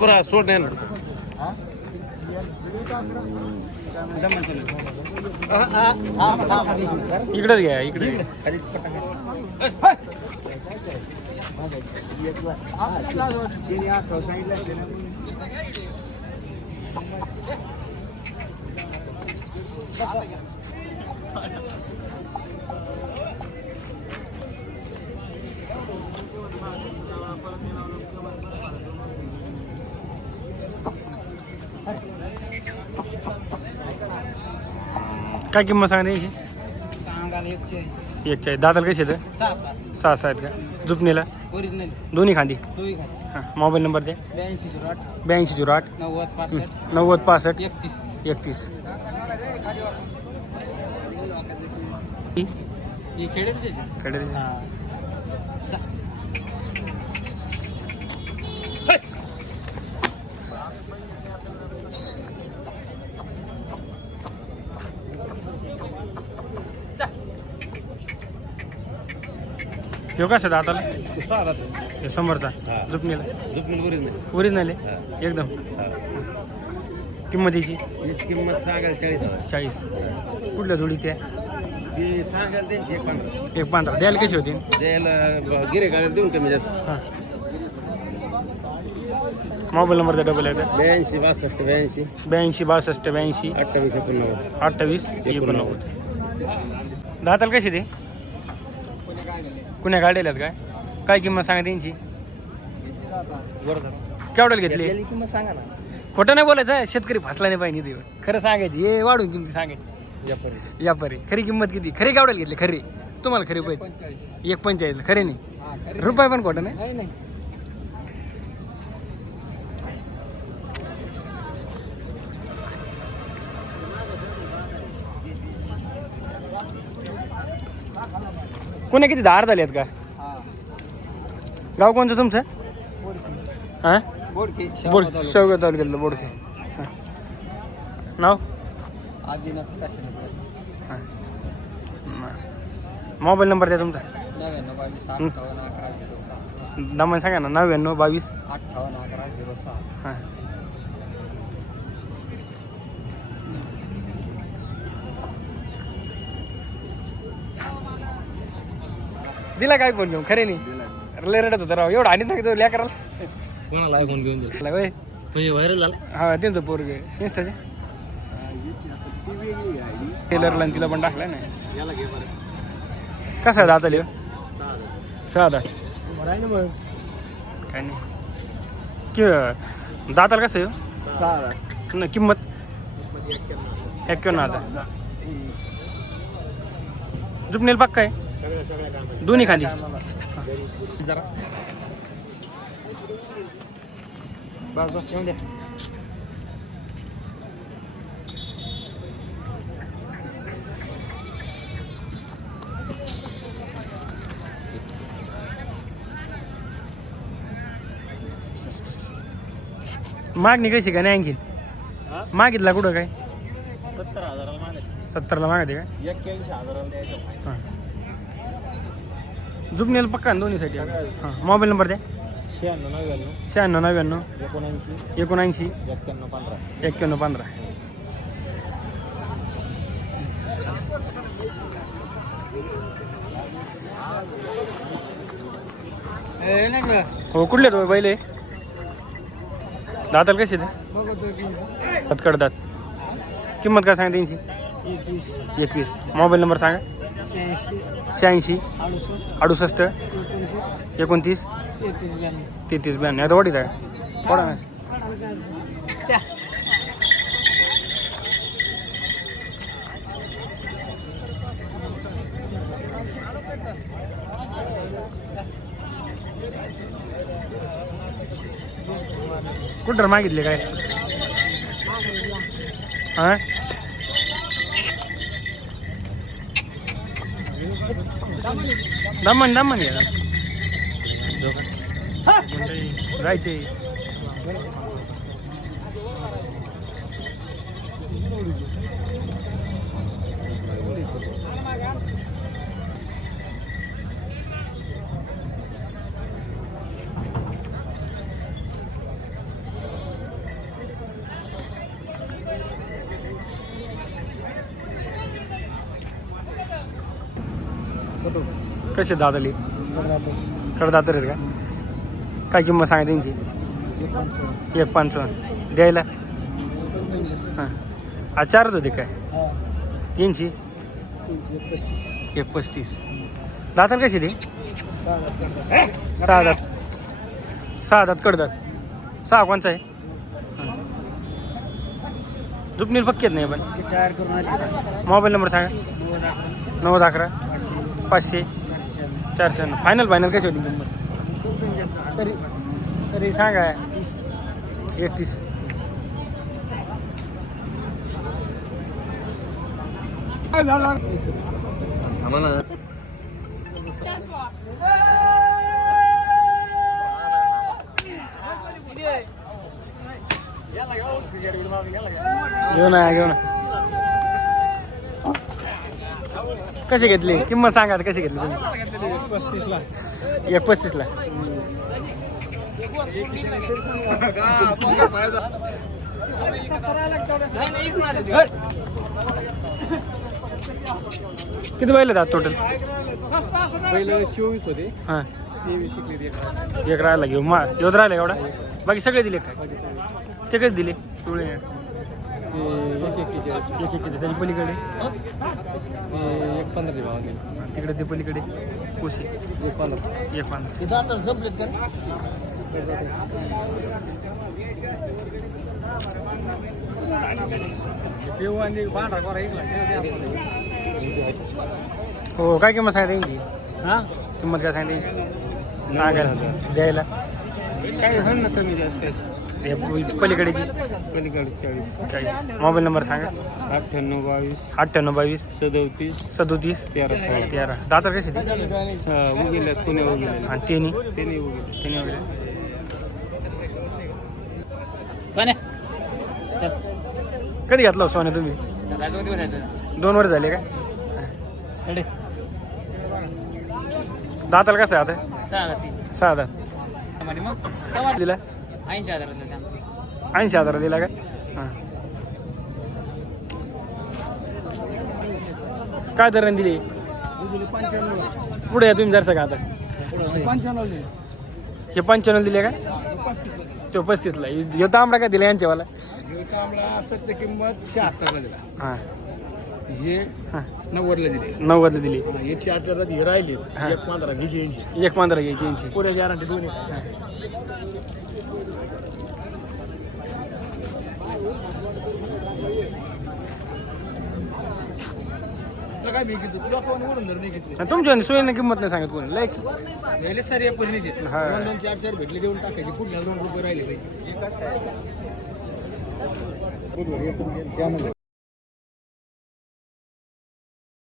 बरं सोड नाही इकडेच घ्या इकडे काय किंमत सांगा याची? 140. दाताला कसे आहेत? 6 आहेत का? जुपणीला दोन्ही खांदी. हां मोबाईल नंबर द्या. 8208 90 65 31. खेडे कसं दाताला? समोरचा जुपणीला ओरिजिनल आहे एकदम. किंमत याची? किंमत सांगायला 40. कुठल्या जोडी त्या? ती सांगायला त्यांची 1.15. द्यायला कशी होती? द्यायला गिऱ्हाईकाला देऊन कमी जास्त. हां मोबाईल नंबर द्या. डबल 82 62 82 62 82 28 28 89. दाताला कशी ते? कुण्या काढलेल्यात काय? काय किंमत सांगा त्यांची? केवढ्याला घेतली? किंमत सांगा ना. खोटं नाही बोलायचं आहे. शेतकरी फसला नाही पाहिजे ते. खरं सांगायची. हे वाढून किमती सांगायची. यापरी खरी किंमत किती? खरी केवढ्याला घेतली? खरी तुम्हाला खरी पाहिजे 1.45. खरे नाही रुपये पण खोटं नाही. कोणी किती धार झाले आहेत का? गाव कोणतं तुमचं? हां बोड शेवगाव तालुक्यातलं बोडके. नाव? हां मोबाईल नंबर द्या तुमचा. 99 नंबर सांगा ना. 99 22 58 हां दिला काय फोन घेऊन? खरे नाही लय रडत होता राव. एवढं आणि नाही लिहा करायला. कोणाला आयफोन घेऊन दिला होय म्हणजे व्हायरल झाला. हा त्यांचं पोरग इंस्टाचे टेलरला तिला पण टाकलाय ना. कसा आहे दाताली? 6 काय नाही कि दाताला कसं आहे? किंमत 51 आता. जुपनेल पक्का आहे दोन्ही खाली. जरा बस येऊन द्या. मागणी कशी का नाही? आणखी मागितला कुठं काय? 70,000 मागते काय? 81,000 द्यायचं. हां जुपनेल पक्का दोन्ही साठी. हां मोबाईल नंबर द्या. 96 99 79 91 15. हो कुठले तो पहिले दाताला कसे ते? दात किंमत काय सांगा त्यांची? 21. मोबाईल नंबर सांगा. 86 68 29 33 92. आता ओढीत आहे थोडा ना. कुठं मागितले काय? हां दमन घ्या जायचे. कसे दादाली कडदातर आहेत का? काय किंमत सांगा त्यांची? 1.55 द्यायला. हां आज चारच होते काय यांची? 1.35. दाताल कशी ते? 6 दात. 6 दात कडदात. 6 कोणचा आहे? दुपनीर पक्केत नाही पण. तयार करून मोबाईल नंबर सांगा. 9011 500 400. फायनल कशी होती किंमत? तरी सांगा. 31. घेऊ ना. कशी घेतली किंमत सांगा कशी घेतली तुम्ही? 35ला. 1.35ला. किती बैल आहेत टोटल? पहिलं 24 होते. हां 23 शिकले. एक राहिला घेऊ योध राहिला एवढा. बाकी सगळे दिले काय? ते कधी दिले? पिवळे एक एक त्याच्या पलीकडे 1.15 भाव दिले. तिकडे ते पलीकडे कोशी 1.15. संपलेत का? हो काय किंमत सांगा त्यांची? हां किंमत काय सांगते? सांगायला द्यायला काय होईल ना कमी जास्त हे पलीकडेची पलीकडे 40. मोबाईल नंबर सांगा. 98 98 22 37 37 13 16. 13. दातर कशी ती? उगेले पुणे उगेले आणि तेनी त्याने उगेले. तेनी वगैरे कधी घातलं सोने तुम्ही? 2 वर्ष झाले काय? दाताला कसं आहे आता? 6 दात. दिला 80,000 दिला काय? हां काय दराने दिली? पुढे या तुम्ही जरसा का आता? 95 हे 95 दिले का? तो 35ला. हे तांबडा काय दिला यांच्यावाला? सत्य किंमत 76ला दिला. हां हे हां 90ला दिले. 90ला दिली. हे 4 ही राहिली. हा. 1.15 घ्यायची यांची. 1.15 घ्यायची यांची. पुढे गॅरंटी दोन्ही. काय मी घेतो तुला कोण ओढून धरून नाही घेतली. तुमच्या सोयीने किंमत नाही सांगत कोणी लाईक पहिले सर या पहिले घेतली. हा. 2 4 भेटले देऊन टाकायचे. पुढल्या 2 रुपये राहिले पाहिजे.